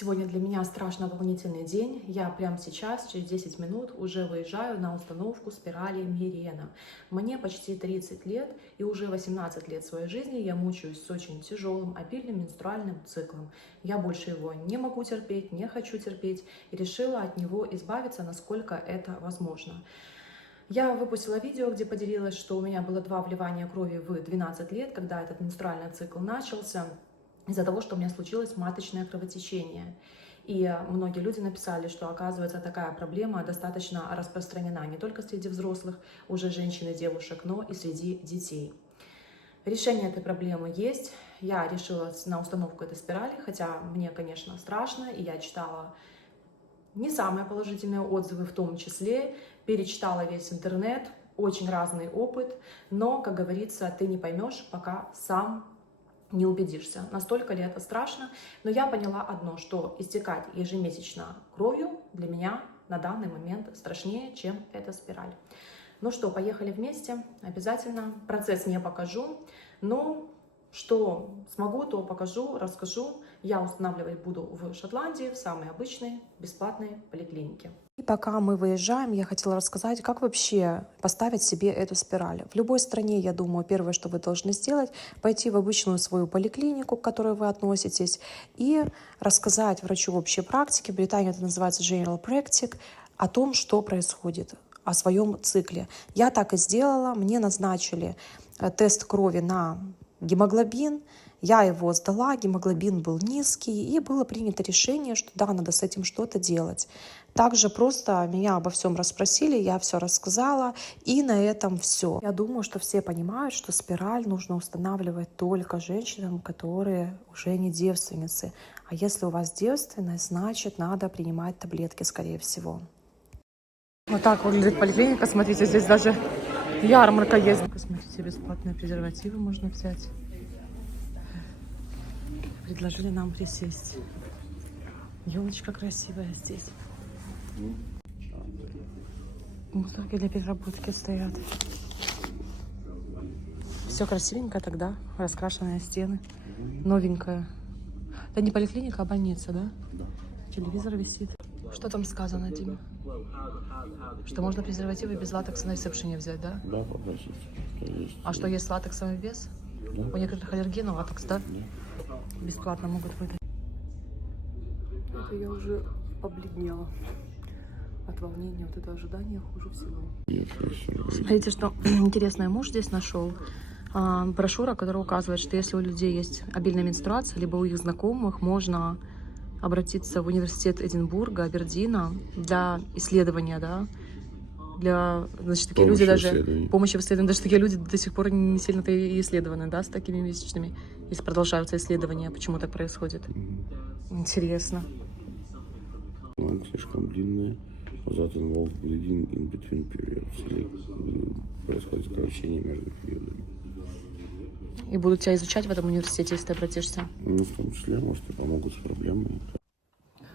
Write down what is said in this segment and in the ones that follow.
Сегодня для меня страшно волнительный день. Я прямо сейчас, через 10 минут, уже выезжаю на установку спирали Мирена. Мне почти 30 лет, и уже 18 лет своей жизни я мучаюсь с очень тяжелым, обильным менструальным циклом. Я больше его не могу терпеть, не хочу терпеть, и решила от него избавиться, насколько это возможно. Я выпустила видео, где поделилась, что у меня было 2 вливания крови в 12 лет, когда этот менструальный цикл начался, из-за того, что у меня случилось маточное кровотечение. И многие люди написали, что, оказывается, такая проблема достаточно распространена не только среди взрослых, уже женщин и девушек, но и среди детей. Решение этой проблемы есть. Я решила на установку этой спирали, хотя мне, конечно, страшно, и я читала не самые положительные отзывы в том числе, перечитала весь интернет, очень разный опыт, но, как говорится, ты не поймешь, пока сам не убедишься, настолько ли это страшно. Но я поняла одно, что истекать ежемесячно кровью для меня на данный момент страшнее, чем эта спираль. Ну что, поехали вместе, обязательно. Процесс не покажу, но что смогу, то покажу, расскажу. Я устанавливать буду в Шотландии, в самой обычной бесплатной поликлинике. И пока мы выезжаем, я хотела рассказать, как вообще поставить себе эту спираль. В любой стране, я думаю, первое, что вы должны сделать, пойти в обычную свою поликлинику, к которой вы относитесь, и рассказать врачу общей практики, в Британии это называется General Practice, о том, что происходит, о своем цикле. Я так и сделала, мне назначили тест крови на гемоглобин, я его сдала, гемоглобин был низкий, и было принято решение, что да, надо с этим что-то делать. Также просто меня обо всем расспросили, я все рассказала, и на этом все. Я думаю, что все понимают, что спираль нужно устанавливать только женщинам, которые уже не девственницы. А если у вас девственность, значит, надо принимать таблетки, скорее всего. Вот так выглядит поликлиника. Смотрите, здесь даже ярмарка есть. Посмотрите, бесплатные презервативы можно взять. Предложили нам присесть. Елочка красивая здесь. Мусорки для переработки стоят. Все красивенько тогда. Раскрашенные стены. Новенькая. Это не поликлиника, а больница, да? Да. Телевизор висит. Что там сказано, Дима? Что можно презервативы без латекса на ресепшене взять, да? Да, попросите. А что, есть латексовый без? Да. У некоторых аллергенов латекс, да? Да. Бесплатно могут выдать. Это я уже побледнела от волнения, вот это ожидание хуже всего. Смотрите, что интересное, муж здесь нашел. Брошюра, которая указывает, что если у людей есть обильная менструация, либо у их знакомых, можно обратиться в университет Эдинбурга, Абердина для исследования, да, для, значит, такие люди даже, помощи в исследовании, даже такие люди до сих пор не сильно-то и исследованы, да, с такими месячными, если продолжаются исследования, почему так происходит. Интересно. Слишком длинная. That involves bleeding in between periods. Или происходит сокращение между периодами. И будут тебя изучать в этом университете, если ты обратишься? Ну, в том числе, может, и помогут с проблемами.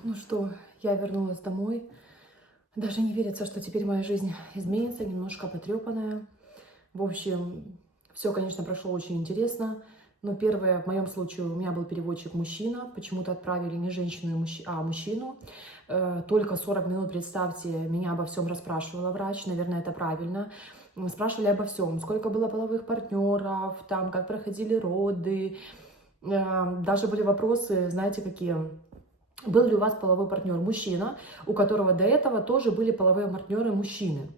Ну что, я вернулась домой. Даже не верится, что теперь моя жизнь изменится, немножко потрепанная. В общем, все, конечно, прошло очень интересно. Но первое, в моем случае, у меня был переводчик мужчина. Почему-то отправили не женщину, а мужчину. Только 40 минут, представьте, меня обо всем расспрашивала врач. Наверное, это правильно. Спрашивали обо всем. Сколько было половых партнеров, там, как проходили роды. Даже были вопросы, знаете, какие... Был ли у вас половой партнер мужчина, у которого до этого тоже были половые партнеры мужчины?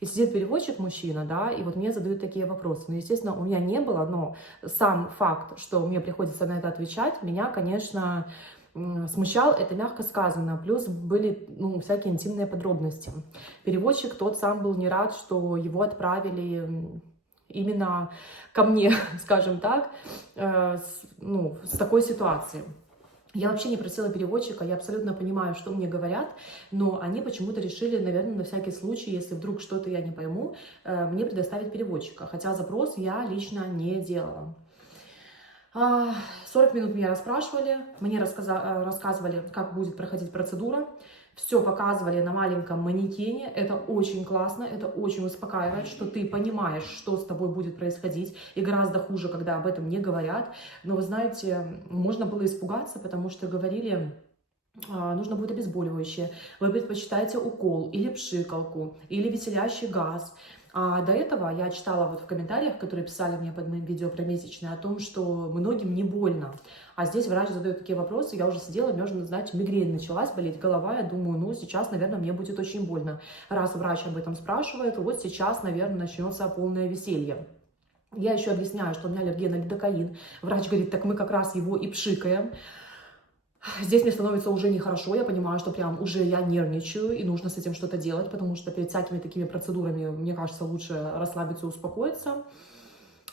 И сидит переводчик мужчина, да, и вот мне задают такие вопросы. Ну, естественно, у меня не было, но сам факт, что мне приходится на это отвечать, меня, конечно, смущал, это мягко сказано. Плюс были, ну, всякие интимные подробности. Переводчик тот сам был не рад, что его отправили именно ко мне, скажем так, с такой ситуацией. Я вообще не просила переводчика, я абсолютно понимаю, что мне говорят, но они почему-то решили, наверное, на всякий случай, если вдруг что-то я не пойму, мне предоставить переводчика, хотя запрос я лично не делала. 40 минут меня расспрашивали, мне рассказывали, как будет проходить процедура. Все показывали на маленьком манекене. Это очень классно, это очень успокаивает, что ты понимаешь, что с тобой будет происходить. И гораздо хуже, когда об этом не говорят. Но вы знаете, можно было испугаться, потому что говорили нужно будет обезболивающее, вы предпочитаете укол или пшикалку, или веселящий газ. А до этого я читала вот в комментариях, которые писали мне под моим видео про месячные, о том, что многим не больно. А здесь врач задает такие вопросы, я уже сидела, мне уже, знаете, мигрень началась, болеть голова, я думаю, ну сейчас, наверное, мне будет очень больно. Раз врач об этом спрашивает, вот сейчас, наверное, начнется полное веселье. Я еще объясняю, что у меня аллергия на лидокаин. Врач говорит, так мы как раз его и пшикаем. Здесь мне становится уже нехорошо, я понимаю, что прям уже я нервничаю, и нужно с этим что-то делать, потому что перед всякими такими процедурами, мне кажется, лучше расслабиться и успокоиться.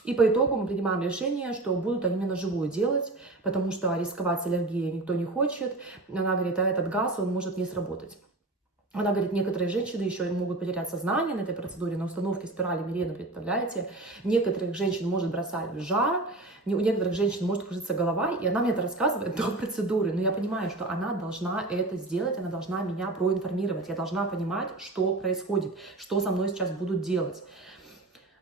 И по итогу мы принимаем решение, что будут они мне на живую делать, потому что рисковать с аллергией никто не хочет. Она говорит, а этот газ, он может не сработать. Она говорит, некоторые женщины еще могут потерять сознание на этой процедуре, на установке спирали Мирена, представляете? Некоторых женщин может бросать в жар, у некоторых женщин может кружиться голова, и она мне это рассказывает до процедуры. Но я понимаю, что она должна это сделать, она должна меня проинформировать, я должна понимать, что происходит, что со мной сейчас будут делать.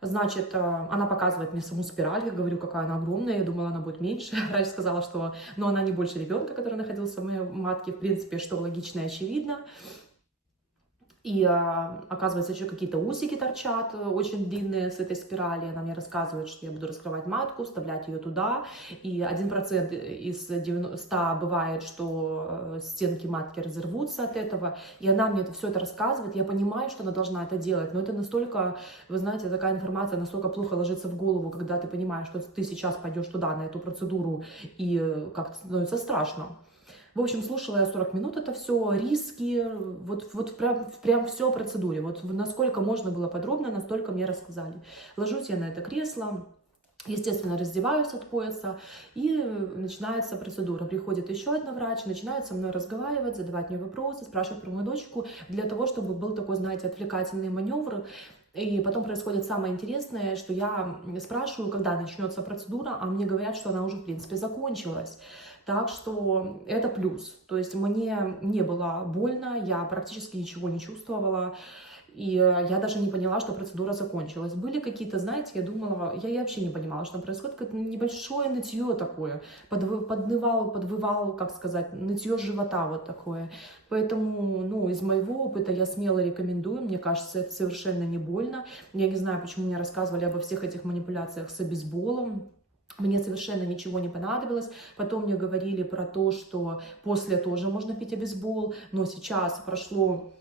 Значит, она показывает мне саму спираль, я говорю, какая она огромная, я думала, она будет меньше. Врач сказала, что она не больше ребенка, который находился в моей матке, в принципе, что логично и очевидно. И оказывается, еще какие-то усики торчат, очень длинные с этой спирали. Она мне рассказывает, что я буду раскрывать матку, вставлять ее туда. И 1% из 100 бывает, что стенки матки разорвутся от этого. И она мне все это рассказывает. Я понимаю, что она должна это делать. Но это настолько, вы знаете, такая информация настолько плохо ложится в голову, когда ты понимаешь, что ты сейчас пойдешь туда, на эту процедуру, и как-то становится страшно. В общем, слушала я 40 минут это все, риски, вот прям все о процедуре. Вот насколько можно было подробно, настолько мне рассказали. Ложусь я на это кресло, естественно, раздеваюсь от пояса, и начинается процедура. Приходит еще одна врач, начинает со мной разговаривать, задавать мне вопросы, спрашивать про мою дочку, для того, чтобы был такой, знаете, отвлекательный маневр. И потом происходит самое интересное, что я спрашиваю, когда начнется процедура, а мне говорят, что она уже, в принципе, закончилась. Так что это плюс. То есть мне не было больно, я практически ничего не чувствовала. И я даже не поняла, что процедура закончилась. Были какие-то, знаете, я думала, я вообще не понимала, что там происходит, какое-то небольшое нытье такое, подвывало, как сказать, нытье живота вот такое. Поэтому, из моего опыта я смело рекомендую, мне кажется, это совершенно не больно. Я не знаю, почему мне рассказывали обо всех этих манипуляциях с обезболом. Мне совершенно ничего не понадобилось. Потом мне говорили про то, что после тоже можно пить обезбол, но сейчас прошло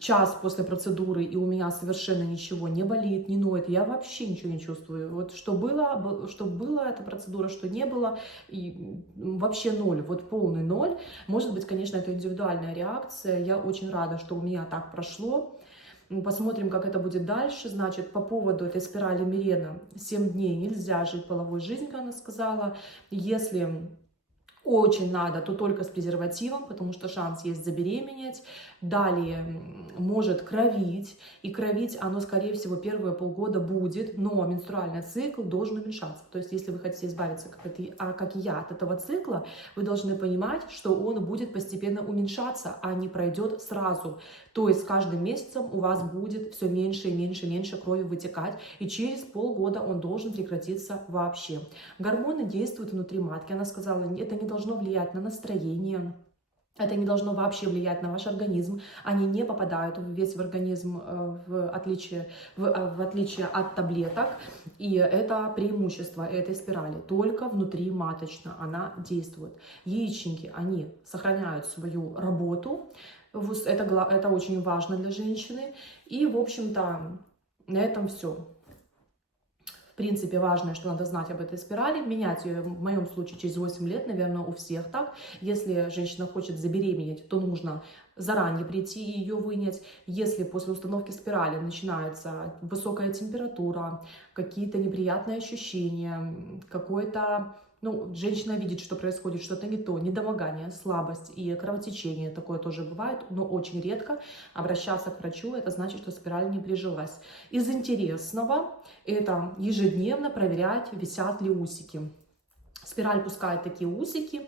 час после процедуры, и у меня совершенно ничего не болит, не ноет, я вообще ничего не чувствую. Вот что было эта процедура, что не было, и вообще ноль, вот полный ноль. Может быть, конечно, это индивидуальная реакция, я очень рада, что у меня так прошло. Посмотрим, как это будет дальше. Значит, по поводу этой спирали Мирена, 7 дней нельзя жить половой жизнью, как она сказала. Если очень надо, то только с презервативом, потому что шанс есть забеременеть. Далее может кровить, и кровить оно, скорее всего, первые полгода будет, но менструальный цикл должен уменьшаться. То есть, если вы хотите избавиться, как и я, от этого цикла, вы должны понимать, что он будет постепенно уменьшаться, а не пройдет сразу. То есть, с каждым месяцем у вас будет все меньше и меньше и меньше крови вытекать, и через полгода он должен прекратиться вообще. Гормоны действуют внутри матки, она сказала, это не должно влиять на настроение, это не должно вообще влиять на ваш организм, они не попадают весь в организм в отличие от таблеток, и это преимущество этой спирали, только внутриматочно она действует. Яичники, они сохраняют свою работу, это очень важно для женщины, и, в общем-то, на этом все. В принципе, важное, что надо знать об этой спирали, менять ее, в моем случае, через 8 лет, наверное, у всех так. Если женщина хочет забеременеть, то нужно заранее прийти и ее вынять. Если после установки спирали начинается высокая температура, какие-то неприятные ощущения, женщина видит, что происходит что-то не то, недомогание, слабость и кровотечение, такое тоже бывает, но очень редко. Обращаться к врачу, это значит, что спираль не прижилась. Из интересного, это ежедневно проверять, висят ли усики. Спираль пускает такие усики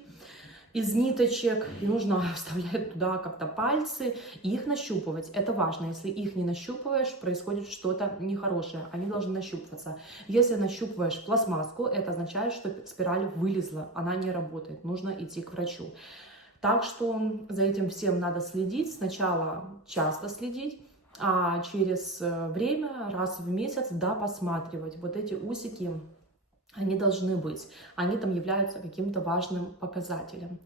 из ниточек, и нужно вставлять туда как-то пальцы и их нащупывать. Это важно. Если их не нащупываешь, происходит что-то нехорошее. Они должны нащупываться. Если нащупываешь пластмасску, это означает, что спираль вылезла, она не работает. Нужно идти к врачу. Так что за этим всем надо следить. Сначала часто следить, а через время, раз в месяц, да, посматривать. Вот эти усики, они должны быть. Они там являются каким-то важным показателем.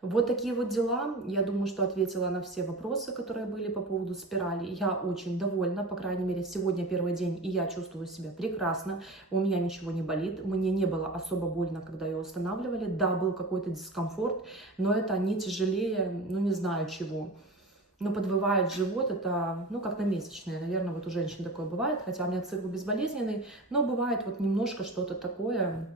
Вот такие вот дела. Я думаю, что ответила на все вопросы, которые были по поводу спирали. Я очень довольна, по крайней мере, сегодня первый день, и я чувствую себя прекрасно. У меня ничего не болит, мне не было особо больно, когда ее устанавливали. Да, был какой-то дискомфорт, но это не тяжелее, ну не знаю чего. Но подвывает живот, это, ну, как на месячные, наверное, вот у женщин такое бывает, хотя у меня цикл безболезненный, но бывает вот немножко что-то такое.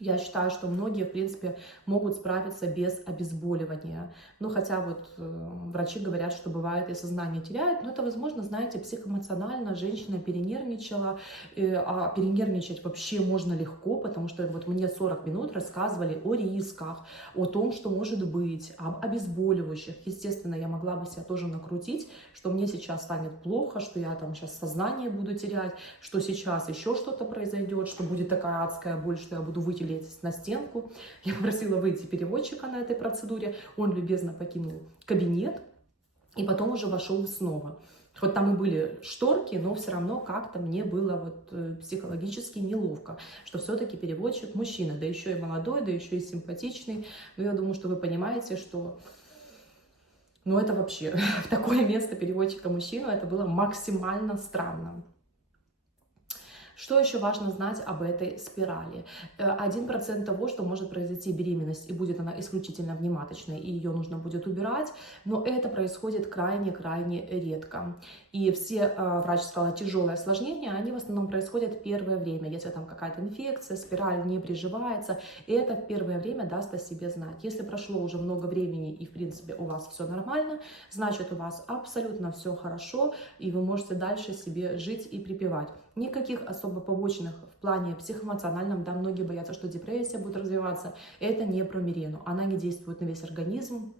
Я считаю, что многие, в принципе, могут справиться без обезболивания. Ну, хотя вот врачи говорят, что бывает и сознание теряет, но это, возможно, знаете, психоэмоционально женщина перенервничала, а перенервничать вообще можно легко, потому что вот мне 40 минут рассказывали о рисках, о том, что может быть, об обезболивающих. Естественно, я могла бы себя тоже накрутить, что мне сейчас станет плохо, что я там сейчас сознание буду терять, что сейчас еще что-то произойдет, что будет такая адская боль, что я буду выйти на стенку. Я попросила выйти переводчика на этой процедуре. Он любезно покинул кабинет и потом уже вошел снова. Хоть там и были шторки, но все равно как-то мне было вот психологически неловко, что все-таки переводчик мужчина, да еще и молодой, да еще и симпатичный. Но я думаю, что вы понимаете, что ну это вообще в такое место переводчика мужчину, это было максимально странно. Что еще важно знать об этой спирали? 1% того, что может произойти беременность, и будет она исключительно внематочной, и ее нужно будет убирать, но это происходит крайне-крайне редко. И все, врач сказала, тяжелые осложнения, они в основном происходят в первое время. Если там какая-то инфекция, спираль не приживается, это в первое время даст о себе знать. Если прошло уже много времени и, в принципе, у вас все нормально, значит, у вас абсолютно все хорошо, и вы можете дальше себе жить и припевать. Никаких особо побочных в плане психоэмоциональном, да, многие боятся, что депрессия будет развиваться. Это не про Мирену. Она не действует на весь организм.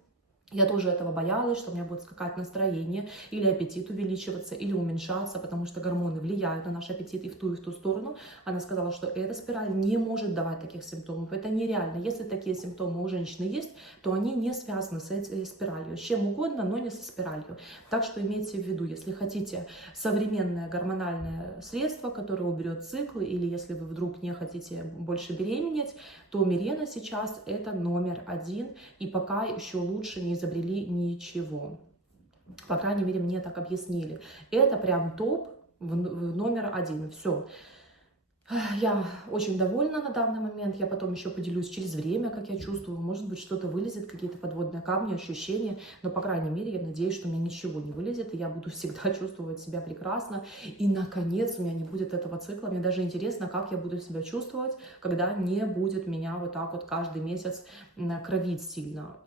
Я тоже этого боялась, что у меня будет скакать настроение, или аппетит увеличиваться, или уменьшаться, потому что гормоны влияют на наш аппетит и в ту сторону. Она сказала, что эта спираль не может давать таких симптомов. Это нереально. Если такие симптомы у женщины есть, то они не связаны с этой спиралью. С чем угодно, но не со спиралью. Так что имейте в виду, если хотите современное гормональное средство, которое уберет циклы, или если вы вдруг не хотите больше беременеть, то Мирена сейчас это номер 1, и пока еще лучше не изобрели ничего. По крайней мере, мне так объяснили. Это прям топ в номер 1. Все. Я очень довольна на данный момент. Я потом еще поделюсь через время, как я чувствую. Может быть, что-то вылезет, какие-то подводные камни, ощущения. Но, по крайней мере, я надеюсь, что у меня ничего не вылезет. И я буду всегда чувствовать себя прекрасно. И, наконец, у меня не будет этого цикла. Мне даже интересно, как я буду себя чувствовать, когда не будет меня вот так вот каждый месяц кровить сильно.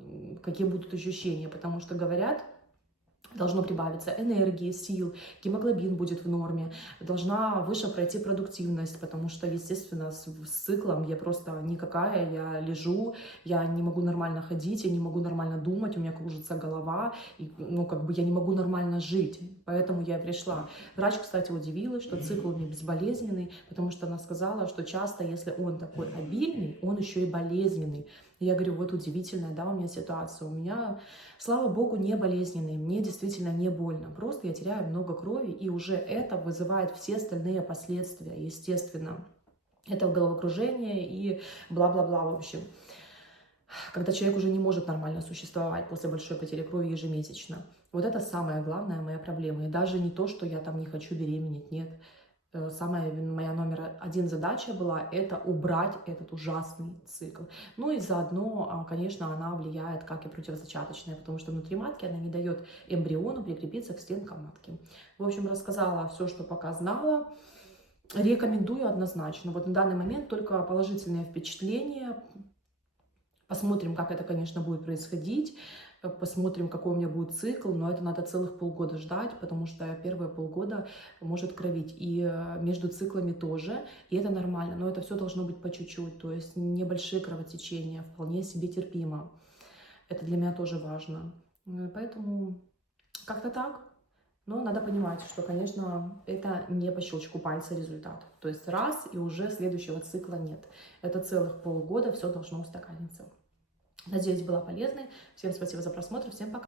Какие будут ощущения. Потому что говорят, должно прибавиться энергии, сил, гемоглобин будет в норме, должна выше пройти продуктивность, потому что, естественно, с циклом я просто никакая, я лежу, я не могу нормально ходить, я не могу нормально думать, у меня кружится голова, и, ну, как бы я не могу нормально жить, поэтому я пришла. Врач, кстати, удивилась, что цикл у меня безболезненный, потому что она сказала, что часто, если он такой обильный, он еще и болезненный. И я говорю, вот удивительная, да, у меня ситуация. У меня, слава богу, не болезненный, мне действительно не больно. Просто я теряю много крови, и уже это вызывает все остальные последствия, естественно. Это головокружение и бла-бла-бла, в общем. Когда человек уже не может нормально существовать после большой потери крови ежемесячно. Вот это самая главная моя проблема. И даже не то, что я там не хочу беременеть, нет. Самая моя номер 1 задача была это убрать этот ужасный цикл. Ну и заодно, конечно, она влияет как и противозачаточная, потому что внутри матки она не дает эмбриону прикрепиться к стенкам матки. В общем, рассказала все, что пока знала. Рекомендую однозначно. Вот на данный момент только положительные впечатления. Посмотрим, как это, конечно, будет происходить. Посмотрим, какой у меня будет цикл, но это надо целых полгода ждать, потому что первые полгода может кровить, и между циклами тоже, и это нормально, но это все должно быть по чуть-чуть, то есть небольшие кровотечения, вполне себе терпимо. Это для меня тоже важно, поэтому как-то так. Но надо понимать, что, конечно, это не по щелчку пальца результат. То есть раз, и уже следующего цикла нет. Это целых полгода, все должно устаканиться. Надеюсь, была полезной. Всем спасибо за просмотр, всем пока.